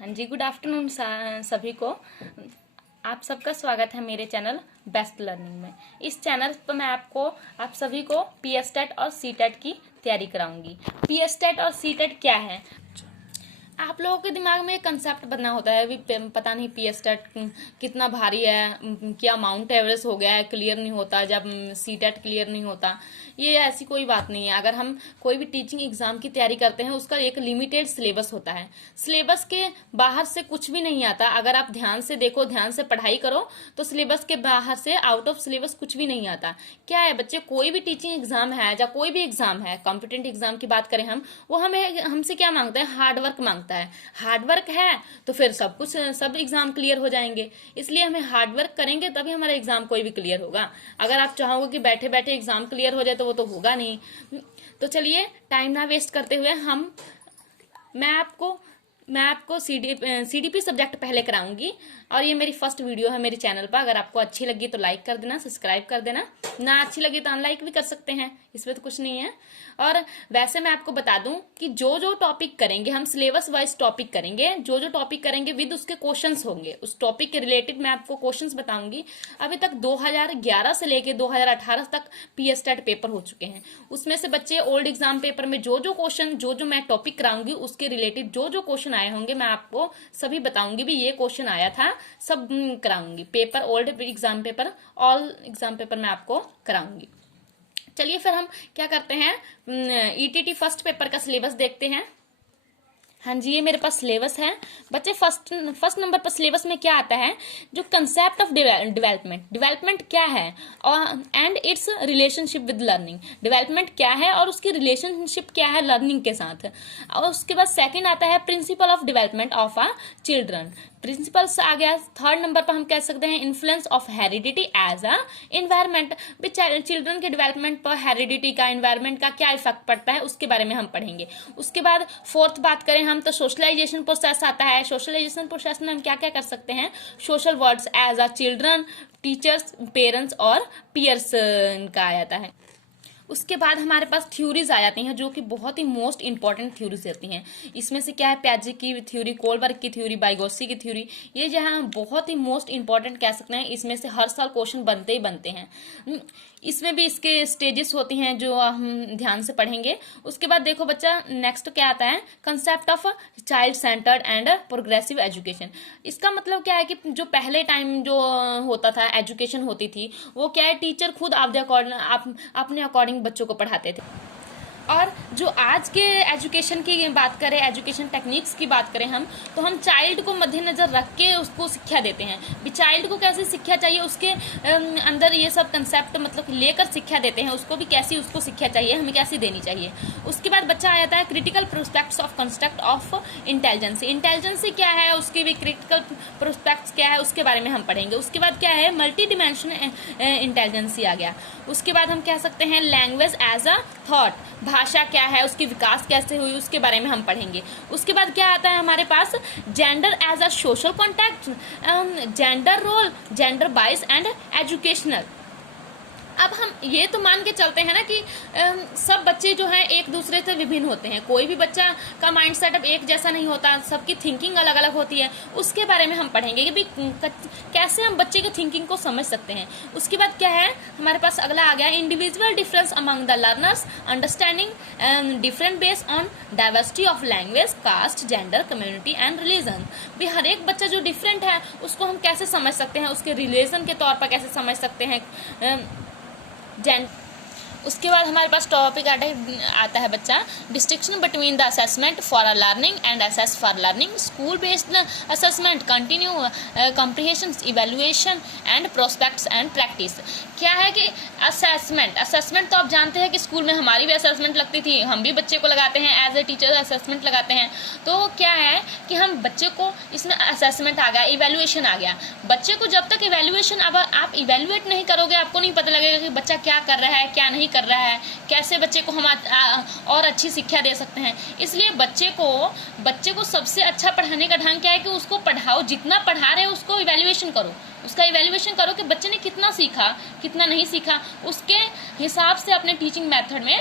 हाँ जी, good afternoon सभी को। आप सबका स्वागत है मेरे चैनल बेस्ट लर्निंग में। इस चैनल पर मैं आप सभी को पीएसटेट और सीटेट की तैयारी कराऊंगी। पीएसटेट और सीटेट क्या है? आप लोगों के दिमाग में एक कंसेप्ट बना होता है भी पता नहीं पीएसटेट कितना भारी है, क्या माउंट एवरेस्ट हो गया है, क्लियर नहीं होता जब सीटेट क्लियर नहीं होता। ये ऐसी कोई बात नहीं है। अगर हम कोई भी टीचिंग एग्जाम की तैयारी करते हैं उसका एक लिमिटेड सिलेबस होता है। सिलेबस के बाहर से कुछ भी नहीं आता। अगर आप ध्यान से देखो, ध्यान से पढ़ाई करो तो सिलेबस के बाहर से, आउट ऑफ सिलेबस कुछ भी नहीं आता। क्या है बच्चे, कोई भी टीचिंग एग्जाम है या कोई भी एग्जाम है, कॉम्पिटेंट एग्जाम की बात करें हम, वो हमें हमसे क्या मांगते हैं? हार्डवर्क मांगता है। हार्डवर्क है तो फिर सब एग्जाम क्लियर हो जाएंगे। इसलिए हमें हार्डवर्क करेंगे तभी हमारा एग्जाम कोई भी क्लियर होगा। अगर आप चाहोगे कि बैठे बैठे एग्जाम क्लियर हो जाए तो वो तो होगा नहीं। तो चलिए टाइम ना वेस्ट करते हुए मैं आपको सीडीपी सब्जेक्ट पहले कराऊंगी। और ये मेरी फर्स्ट वीडियो है मेरे चैनल पर। अगर आपको अच्छी लगी तो लाइक कर देना, सब्सक्राइब कर देना। ना अच्छी लगी तो अनलाइक भी कर सकते हैं, इसमें तो कुछ नहीं है। और वैसे मैं आपको बता दूं कि जो जो टॉपिक करेंगे हम सिलेबस वाइज टॉपिक करेंगे, जो जो टॉपिक करेंगे विद उसके क्वेश्चंस होंगे। उस टॉपिक के रिलेटेड मैं आपको क्वेश्चंस बताऊंगी। अभी तक 2011 से लेके 2018 तक पीएसटेट पेपर हो चुके हैं। उसमें से बच्चे ओल्ड एग्जाम पेपर में जो जो क्वेश्चन, जो जो मैं टॉपिक कराऊंगी उसके रिलेटेड जो जो क्वेश्चन आए होंगे मैं आपको सभी बताऊंगी भी ये क्वेश्चन आया था, सब कराऊंगी। Paper old exam paper, all exam paper मैं आपको कराऊंगी। चलिए फिर हम क्या करते हैं, ईटीटी फर्स्ट पेपर का सिलेबस देखते हैं। हाँ जी, ये मेरे पास सिलेबस है बच्चे। फर्स्ट नंबर पर सिलेबस में क्या आता है? जो कंसेप्ट ऑफ डेवलपमेंट क्या है और and it's relationship with learning. Development क्या है और उसकी रिलेशनशिप क्या है लर्निंग के साथ। और उसके बाद सेकंड आता है principle of development of a children. Principles आ गया। थर्ड नंबर पर हम कह सकते हैं influence of heredity as a environment. Children के डेवलपमेंट पर हेरिडिटी का, एनवायरमेंट का क्या इफेक्ट पड़ता है उसके बारे में हम पढ़ेंगे। उसके बाद फोर्थ बात करें हम तो सोशलाइजेशन प्रोसेस आता है। सोशलाइजेशन प्रोसेस में हम क्या क्या कर सकते हैं? Social words as a children, teachers, parents और पियर्स का आ जाता है। उसके बाद हमारे पास थ्योरीज आ जाती हैं जो कि बहुत ही मोस्ट इंपॉर्टेंट थ्योरीज रहती हैं। इसमें से क्या है? प्याजे की थ्योरी, कोलबर्ग की थ्योरी, बाइगोसी की थ्योरी। ये जो है बहुत ही मोस्ट इंपॉर्टेंट कह सकते हैं। इसमें से हर साल क्वेश्चन बनते ही बनते हैं। इसमें भी इसके स्टेजेस होती हैं जो हम ध्यान से पढ़ेंगे। उसके बाद देखो बच्चा, नेक्स्ट क्या आता है? Concept of child centred and progressive education. इसका मतलब क्या है कि जो पहले टाइम जो होता था, एजुकेशन होती थी, वो क्या है, टीचर खुद अपने अकॉर्डिंग बच्चों को पढ़ाते थे। और जो आज के एजुकेशन की बात करें, एजुकेशन टेक्निक्स की बात करें हम, तो हम चाइल्ड को मद्देनजर रख के उसको शिक्षा देते हैं। भी चाइल्ड को कैसे शिक्षा चाहिए, उसके अंदर ये सब कंसेप्ट मतलब लेकर शिक्षा देते हैं। उसको भी कैसी उसको शिक्षा चाहिए, हमें कैसी देनी चाहिए। उसके बाद बच्चा आ जाता है critical prospects of construct of intelligence. Intelligence क्या है, उसके भी क्रिटिकल प्रोस्पेक्ट्स क्या है उसके बारे में हम पढ़ेंगे। उसके बाद क्या है? मल्टी डिमेंशनल इंटेलिजेंसी आ गया। उसके बाद हम कह सकते हैं लैंग्वेज एज अ थॉट। भाषा क्या है, उसकी विकास कैसे हुई उसके बारे में हम पढ़ेंगे। उसके बाद क्या आता है हमारे पास? Gender as a social contact, gender role, gender bias and educational. अब हम ये तो मान के चलते हैं ना कि सब बच्चे जो हैं एक दूसरे से विभिन्न होते हैं। कोई भी बच्चा का माइंड सेटअप एक जैसा नहीं होता, सबकी थिंकिंग अलग अलग होती है। उसके बारे में हम पढ़ेंगे कि भाई कैसे हम बच्चे की थिंकिंग को समझ सकते हैं। उसके बाद क्या है हमारे पास? अगला आ गया individual difference among the learners, understanding different based on diversity of language, caste, gender, community and religion. भी हर एक बच्चा जो डिफरेंट है उसको हम कैसे समझ सकते हैं, उसके रिलीजन के तौर पर कैसे समझ सकते हैं। उसके बाद हमारे पास टॉपिक आता है बच्चा distinction between the assessment for a learning and assess for learning, school based assessment, continue comprehension, evaluation and prospects and practice. क्या है कि असेसमेंट तो आप जानते हैं कि स्कूल में हमारी भी असेसमेंट लगती थी, हम भी बच्चे को लगाते हैं, एज ए टीचर असेसमेंट लगाते हैं। तो क्या है कि हम बच्चे को, इसमें असेसमेंट आ गया, इवेल्युएशन आ गया। बच्चे को जब तक इवेल्युएशन, अब आप इवेल्युएट नहीं करोगे आपको नहीं पता लगेगा कि बच्चा क्या कर रहा है, क्या नहीं कर रहा है, कैसे बच्चे को हम और अच्छी शिक्षा दे सकते हैं। इसलिए बच्चे को सबसे अच्छा पढ़ाने का ढंग क्या है कि उसको पढ़ाओ, जितना पढ़ा रहे हो उसको इवेल्युएशन करो, उसका इवेल्युएशन करो कि बच्चे ने कितना सीखा, कितना नहीं सीखा। उसके हिसाब से अपने टीचिंग मेथड में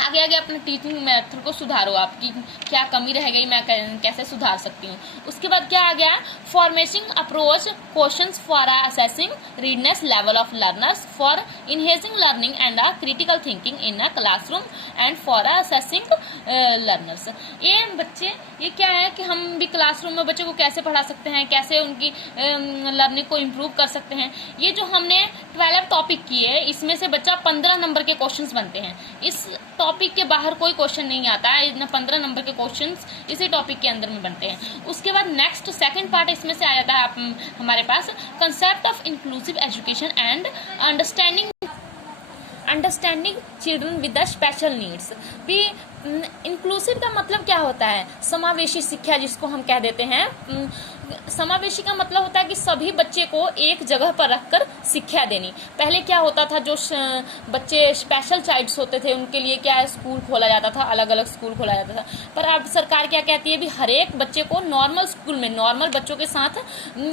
आगे आगे अपने टीचिंग मेथड को सुधारो, आपकी क्या कमी रह गई, मैं कैसे सुधार सकती हूँ। उसके बाद क्या आ गया, formatting approach questions for assessing readiness level of learners, for enhancing learning and critical thinking in a classroom and for assessing learners. ये बच्चे, ये क्या है कि हम भी क्लासरूम में बच्चों को कैसे पढ़ा सकते हैं, कैसे उनकी लर्निंग को इम्प्रूव कर सकते हैं। ये जो हमने 12 टॉपिक किए, इसमें से बच्चा 15 नंबर के क्वेश्चंस बनते हैं। इस टॉपिक के बाहर कोई क्वेश्चन नहीं आता है, इतना 15 नंबर के क्वेश्चंस इसी टॉपिक के अंदर में बनते हैं। उसके बाद नेक्स्ट सेकंड पार्ट इसमें से आ जाता है हमारे पास concept of inclusive education and understanding children with the special needs. भी इंक्लूसिव का मतलब क्या होता है, समावेशी शिक्षा जिसको हम कह देते हैं। समावेशी का मतलब होता है कि सभी बच्चे को एक जगह पर रखकर शिक्षा देनी। पहले क्या होता था, जो बच्चे स्पेशल चाइल्ड्स होते थे उनके लिए क्या है, स्कूल खोला जाता था, अलग अलग स्कूल खोला जाता था। पर अब सरकार क्या कहती है, भी हर एक बच्चे को नॉर्मल स्कूल में नॉर्मल बच्चों के साथ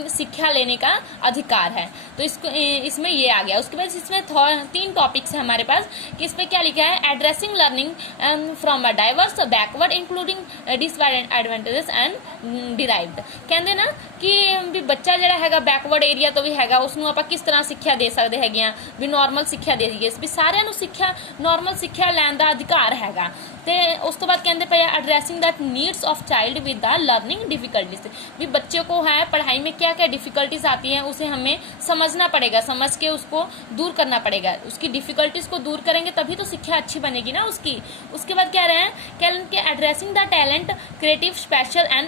शिक्षा लेने का अधिकार है। तो इसमें ये आ गया। उसके बाद इसमें 3 टॉपिक्स है हमारे पास कि इसमें क्या लिखा है, addressing learning from a diverse backward including disadvantages and derived. कहते ना कि भी बच्चा जरा हैगा बैकवर्ड एरिया तो भी हैगा, उसनों आप किस तरह शिक्षा दे सकते हैगे भी नॉर्मल शिक्षा दे दीए, भी सारिਆਂ ਨੂੰ शिक्षा नॉर्मल शिक्षा ਲੈਣ ਦਾ अधिकार हैगा। ਤੇ ਉਸ ਤੋਂ ਬਾਅਦ ਕਹਿੰਦੇ पए addressing that needs of child with the learning difficulties. भी बच्चे को है पढ़ाई में क्या क्या डिफिकल्टीज आती हैं उसे हमें समझना पड़ेगा, समझ के उसको दूर करना पड़ेगा। उसकी डिफिकल्टीज को दूर करेंगे तभी तो शिक्षा अच्छी बनेगी ना उसकी। उसके बाद क्या रहे हैं, क्या कि addressing the talent creative special and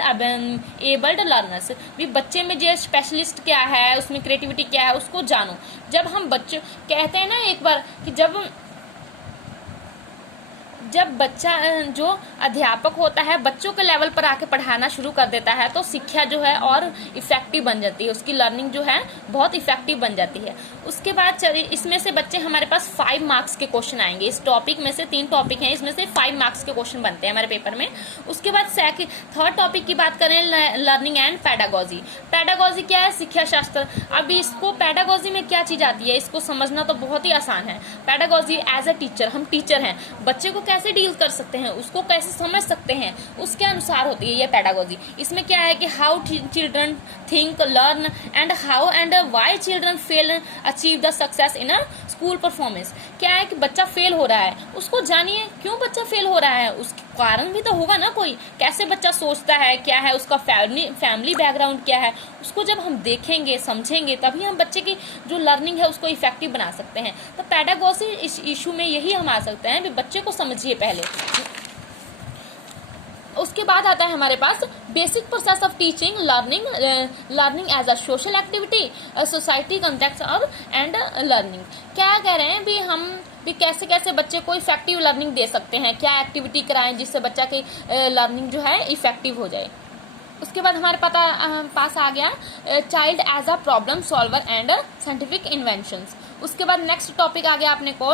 abled learners. भी बच्चे में जो स्पेशलिस्ट क्या है, उसमें क्रिएटिविटी क्या है, उसको जानो। जब हम बच्चे कहते हैं ना एक बार कि जब बच्चा जो अध्यापक होता है बच्चों के लेवल पर आके पढ़ाना शुरू कर देता है तो शिक्षा जो है और इफेक्टिव बन जाती है, उसकी लर्निंग जो है बहुत इफेक्टिव बन जाती है। उसके बाद इसमें से बच्चे हमारे पास 5 मार्क्स के क्वेश्चन आएंगे। इस टॉपिक में से 3 टॉपिक हैं, इसमें से 5 मार्क्स के क्वेश्चन बनते हैं हमारे पेपर में। उसके बाद थर्ड टॉपिक की बात करें, लर्निंग एंड पैडागोजी। पैडागोजी क्या है, शिक्षा शास्त्र। अब इसको पैडागोजी में क्या चीज आती है, इसको समझना तो बहुत ही आसान है। पैडागोजी एज अ टीचर, हम टीचर हैं, बच्चे को कैसे डील कर सकते हैं, उसको कैसे समझ सकते हैं, उसके अनुसार होती है ये पैडागोजी। इसमें क्या है कि how children think, learn and how and why children fail achieve the success in a school performance. क्या है कि बच्चा फेल हो रहा है, उसको जानिए क्यों बच्चा फेल हो रहा है, उसका कारण भी तो होगा ना कोई, कैसे बच्चा सोचता है, क्या है उसका फैमिली बैकग्राउंड क्या है, उसको जब हम देखेंगे समझेंगे तभी हम बच्चे की जो लर्निंग है उसको इफेक्टिव बना सकते हैं। तो पैडागोजी इस इशू में यही हम आ सकते हैं, बच्चे को समझिए पहले। उसके बाद आता है हमारे पास basic process of teaching, learning as a social activity, society contact और एंड लर्निंग। क्या कह रहे हैं भी हम भी कैसे कैसे बच्चे को इफेक्टिव लर्निंग दे सकते हैं, क्या एक्टिविटी कराएं जिससे बच्चा की लर्निंग जो है इफेक्टिव हो जाए। उसके बाद हमारे पास आ गया child as a problem solver and scientific inventions. उसके बाद नेक्स्ट टॉपिक आ गया अपने को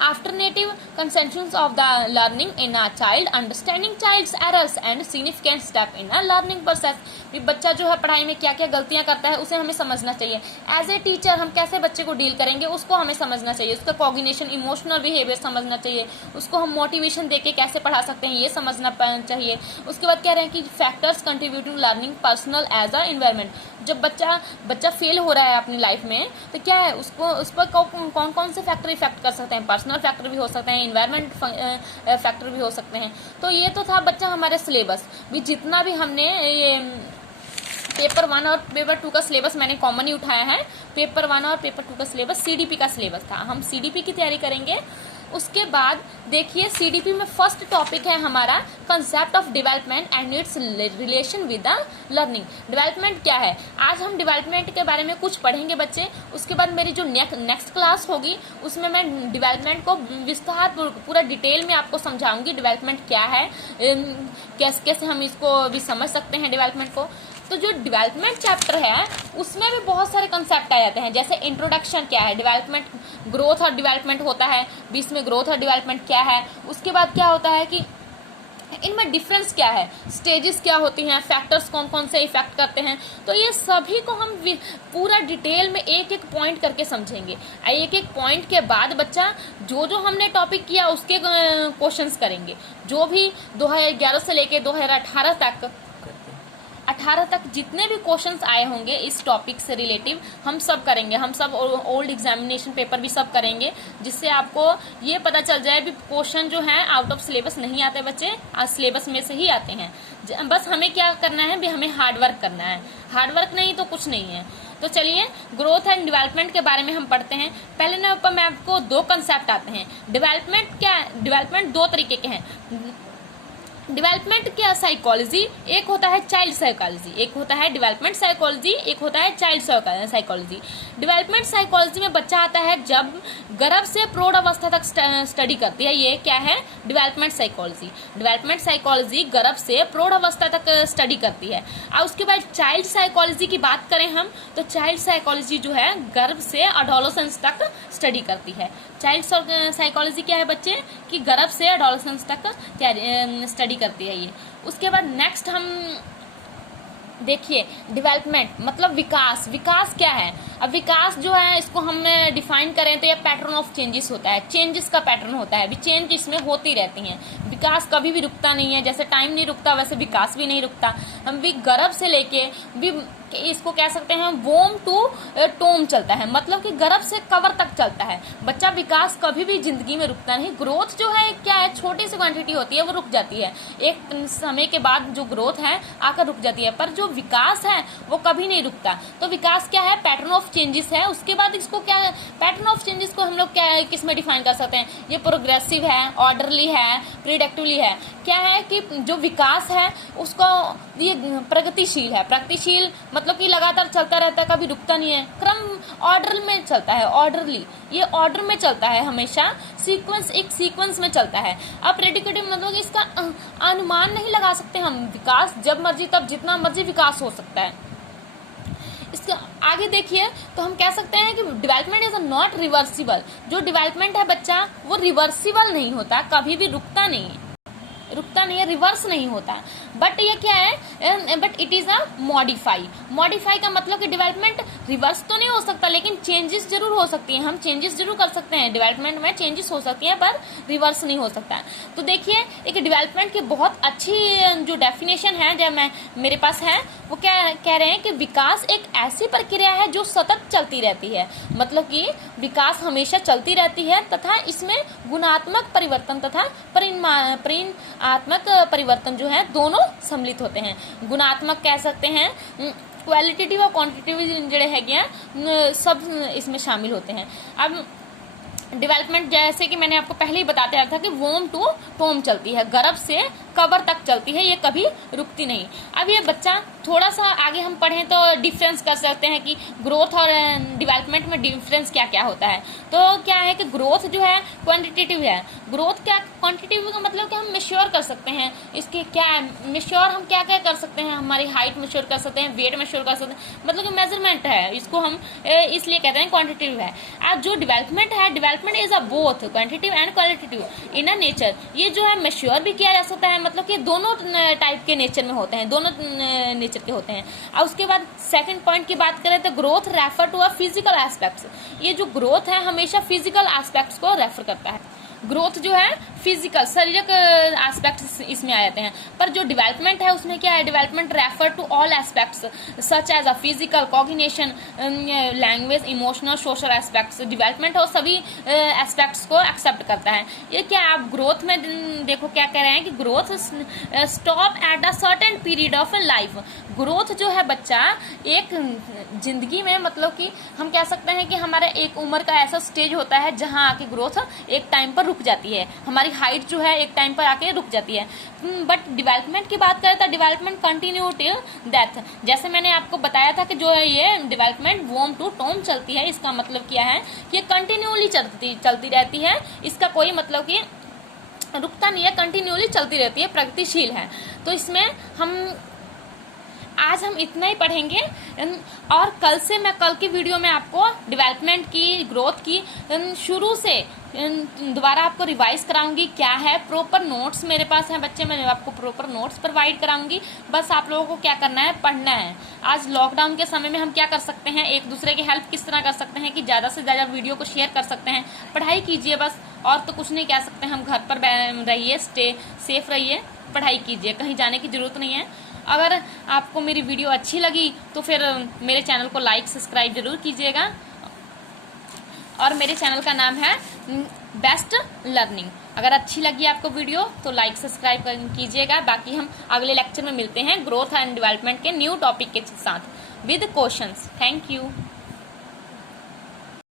alternative conceptions of the learning in a child, understanding child's errors and significant step in a learning process. भी बच्चा जो है पढ़ाई में क्या क्या गलतियां करता है उसे हमें समझना चाहिए। एज ए टीचर हम कैसे बच्चे को डील करेंगे उसको हमें समझना चाहिए, उसका कॉग्निशन, इमोशनल बिहेवियर समझना चाहिए, उसको हम मोटिवेशन देके कैसे पढ़ा सकते हैं ये समझना चाहिए। उसके बाद कह रहे हैं कि factors contributing learning personal as a environment. जब बच्चा फेल हो रहा है अपनी लाइफ में तो क्या है उसको उस पर कौन कौन से फैक्टर इफेक्ट कर सकते हैं, पर्सनल फैक्टर भी हो सकते हैं, इन्वायरमेंट फैक्टर भी हो सकते हैं। तो ये तो था बच्चा हमारे सिलेबस भी, जितना भी हमने ये पेपर 1 और पेपर 2 का सिलेबस मैंने कॉमन ही उठाया है। पेपर 1 और पेपर 2 का सिलेबस सीडीपी का सिलेबस था, हम सीडीपी की तैयारी करेंगे। उसके बाद देखिए सीडीपी में फर्स्ट टॉपिक है हमारा concept of development and it's relation with the learning. Development क्या है, आज हम डेवलपमेंट के बारे में कुछ पढ़ेंगे बच्चे। उसके बाद मेरी जो नेक्स्ट क्लास होगी उसमें मैं डेवलपमेंट को विस्तार पूरा डिटेल में आपको समझाऊंगी, डेवलपमेंट क्या है, कैसे कैसे हम इसको भी समझ सकते हैं डेवलपमेंट को। तो जो डेवलपमेंट चैप्टर है उसमें भी बहुत सारे कंसेप्ट आ जाते हैं, जैसे इंट्रोडक्शन क्या है, डेवलपमेंट ग्रोथ और डेवलपमेंट होता है, बीच में ग्रोथ और डेवलपमेंट क्या है। उसके बाद क्या होता है कि इनमें डिफरेंस क्या है, स्टेजेस क्या होती हैं, फैक्टर्स कौन कौन से इफेक्ट करते हैं, तो ये सभी को हम पूरा डिटेल में एक एक पॉइंट करके समझेंगे। एक एक पॉइंट के बाद बच्चा जो जो हमने टॉपिक किया उसके क्वेश्चंस करेंगे। जो भी 2011 से लेके 2018 तक जितने भी क्वेश्चंस आए होंगे इस टॉपिक से रिलेटिव हम सब करेंगे। हम सब ओल्ड एग्जामिनेशन पेपर भी सब करेंगे, जिससे आपको ये पता चल जाए भी क्वेश्चन जो है आउट ऑफ सिलेबस नहीं आते बच्चे, सिलेबस में से ही आते हैं। बस हमें क्या करना है भी, हमें हार्डवर्क करना है, हार्डवर्क नहीं तो कुछ नहीं है। तो चलिए ग्रोथ एंड डेवलपमेंट के बारे में हम पढ़ते हैं। पहले नंबर मैं आपको दो कंसेप्ट आते हैं। डेवलपमेंट क्या है, डेवलपमेंट दो तरीके के हैं। डेवलपमेंट क्या साइकोलॉजी, एक होता है चाइल्ड साइकोलॉजी, एक होता है डेवलपमेंट साइकोलॉजी, एक होता है चाइल्ड साइकोलॉजी। डेवलपमेंट साइकोलॉजी में बच्चा आता है जब गर्भ से प्रौढ़ अवस्था तक स्टडी करती है, ये क्या है डेवलपमेंट साइकोलॉजी। डेवलपमेंट साइकोलॉजी गर्भ से प्रौढ़ अवस्था तक स्टडी करती है। और उसके बाद चाइल्ड साइकोलॉजी की बात करें हम, तो चाइल्ड साइकोलॉजी जो है गर्भ से एडोलेसेंस तक स्टडी करती है। चाइल्ड साइकोलॉजी क्या है बच्चे, कि गर्भ से एडोलेसेंस तक स्टडी करती है ये। उसके बाद नेक्स्ट हम देखिए डेवलपमेंट मतलब विकास। विकास क्या है, अब विकास जो है इसको हम डिफाइन करें तो ये पैटर्न ऑफ चेंजेस होता है, चेंजेस का पैटर्न होता है। भी चेंज इसमें होती रहती हैं, विकास कभी भी रुकता नहीं है। जैसे टाइम नहीं रुकता वैसे विकास भी नहीं रुकता। हम भी गर्भ से लेके भी इसको कह सकते हैं वोम टू टोम चलता है, मतलब कि गर्भ से कवर तक चलता है। बच्चा विकास कभी भी जिंदगी में रुकता नहीं। ग्रोथ जो है क्या है, छोटी सी क्वांटिटी होती है वो रुक जाती है, एक समय के बाद जो ग्रोथ है आकर रुक जाती है, पर जो विकास है वो कभी नहीं रुकता। तो विकास क्या है, पैटर्न ऑफ चेंजेस है। उसके बाद इसको क्या है, पैटर्न ऑफ चेंजेस को हम लोग क्या है किस में डिफाइन कर सकते हैं, ये प्रोग्रेसिव है, ऑर्डरली है, प्रिडिक्टिवली है। क्या है कि जो विकास है उसको ये प्रगतिशील है। प्रगतिशील मतलब कि लगातार चलता रहता है, कभी रुकता नहीं है, क्रम ऑर्डर में चलता है, ऑर्डरली ये ऑर्डर में चलता है हमेशा, सीक्वेंस एक सीक्वेंस में चलता है। अब प्रेडिकेटिव मतलब इसका अनुमान नहीं लगा सकते हम, विकास जब मर्जी तब जितना मर्जी विकास हो सकता है। इसके आगे देखिए तो हम कह सकते हैं कि डेवलपमेंट इज नॉट रिवर्सिबल। जो डेवलपमेंट है बच्चा वो रिवर्सिबल नहीं होता, कभी भी रुकता नहीं है, रिवर्स नहीं होता। बट ये क्या है, but it is a modify. Modify का मतलब कि डेवलपमेंट रिवर्स तो नहीं हो सकता लेकिन चेंजेस जरूर हो सकती हैं, हम चेंजेस जरूर कर सकते हैं, डेवलपमेंट में चेंजेस हो सकती हैं पर रिवर्स नहीं हो सकता। तो देखिए एक डेवलपमेंट की बहुत अच्छी जो डेफिनेशन है जो मेरे पास है वो क्या कह रहे हैं कि विकास एक ऐसी प्रक्रिया है जो सतत चलती रहती है, मतलब कि विकास हमेशा चलती रहती है तथा इसमें गुणात्मक परिवर्तन तथा परिमाणात्मक परिवर्तन जो है दोनों सम्मिलित होते हैं। गुणात्मक कह सकते हैं, क्वालिटेटिव और क्वांटिटेटिव जड़े है सब इसमें शामिल होते हैं। अब डेवलपमेंट जैसे कि मैंने आपको पहले ही बताया था कि वोम टू टोम चलती है, गर्भ से कबर तक चलती है, ये कभी रुकती नहीं। अब ये बच्चा थोड़ा सा आगे हम पढ़ें तो डिफरेंस कर सकते हैं कि ग्रोथ और डेवलपमेंट में डिफरेंस क्या क्या होता है। तो क्या है कि ग्रोथ जो है क्वांटिटेटिव है। ग्रोथ क्या क्वांटिटेटिव का मतलब कि हम मेश्योर कर सकते हैं, इसके क्या मेश्योर हम क्या क्या कर सकते हैं, हमारी हाइट मेश्योर कर सकते हैं, वेट मेश्योर कर सकते हैं, मतलब कि मेजरमेंट है, इसको हम इसलिए कहते हैं क्वांटिटेटिव है। अब जो डेवलपमेंट है, development is a both quantitative and qualitative in a nature. ये जो है मेश्योर भी किया जा सकता है, मतलब कि दोनों टाइप के नेचर में होते हैं, दोनों नेचर के होते हैं। और उसके बाद सेकंड पॉइंट की बात करें तो growth refer to a physical aspects. ये जो ग्रोथ है हमेशा फिजिकल एस्पेक्ट्स को रेफर करता है। ग्रोथ जो है फिजिकल शारीरिक एस्पेक्ट्स इसमें आ जाते हैं, पर जो डेवलपमेंट है उसमें क्या है, development refer to all aspects such as a physical, cognition, language, emotional, social aspects. Development और सभी एस्पेक्ट्स को एक्सेप्ट करता है। ये क्या आप ग्रोथ में देखो क्या कह रहे हैं कि growth stop at a certain period of life. Growth जो है बच्चा एक जिंदगी में, मतलब कि हम कह सकते हैं कि हमारा एक उम्र का ऐसा स्टेज होता है जहां आके ग्रोथ एक टाइम पर रुक जाती है, हमारी हाइट जो है एक टाइम पर आके रुक जाती है। बट डेवलपमेंट की बात करें तो डेवलपमेंट कंटिन्यू टिल डेथ। जैसे मैंने आपको बताया था कि जो है ये डेवलपमेंट वोम टू टोम चलती है, इसका मतलब क्या है कि ये कंटिन्यूली चलती रहती है, इसका कोई मतलब कि रुकता नहीं है, कंटिन्यूली चलती रहती है, प्रगतिशील है। तो इसमें आज हम इतना ही पढ़ेंगे और कल से मैं कल की वीडियो में आपको डेवलपमेंट की, ग्रोथ की शुरू से दोबारा आपको रिवाइज कराऊंगी क्या है, प्रॉपर नोट्स मेरे पास हैं बच्चे, मैं आपको प्रॉपर नोट्स प्रोवाइड कराऊंगी। बस आप लोगों को क्या करना है, पढ़ना है। आज लॉकडाउन के समय में हम क्या कर सकते हैं, एक दूसरे की हेल्प किस तरह कर सकते हैं कि ज़्यादा से ज़्यादा वीडियो को शेयर कर सकते हैं। पढ़ाई कीजिए बस, और तो कुछ नहीं कह सकते हम। घर पर रहिए, स्टे सेफ रहिए, पढ़ाई कीजिए, कहीं जाने की ज़रूरत नहीं है। अगर आपको मेरी वीडियो अच्छी लगी तो फिर मेरे चैनल को लाइक सब्सक्राइब जरूर कीजिएगा। और मेरे चैनल का नाम है बेस्ट लर्निंग। अगर अच्छी लगी आपको वीडियो तो लाइक सब्सक्राइब कीजिएगा। बाकी हम अगले लेक्चर में मिलते हैं ग्रोथ एंड डेवलपमेंट के न्यू टॉपिक के साथ विद क्वेश्चंस। Thank you.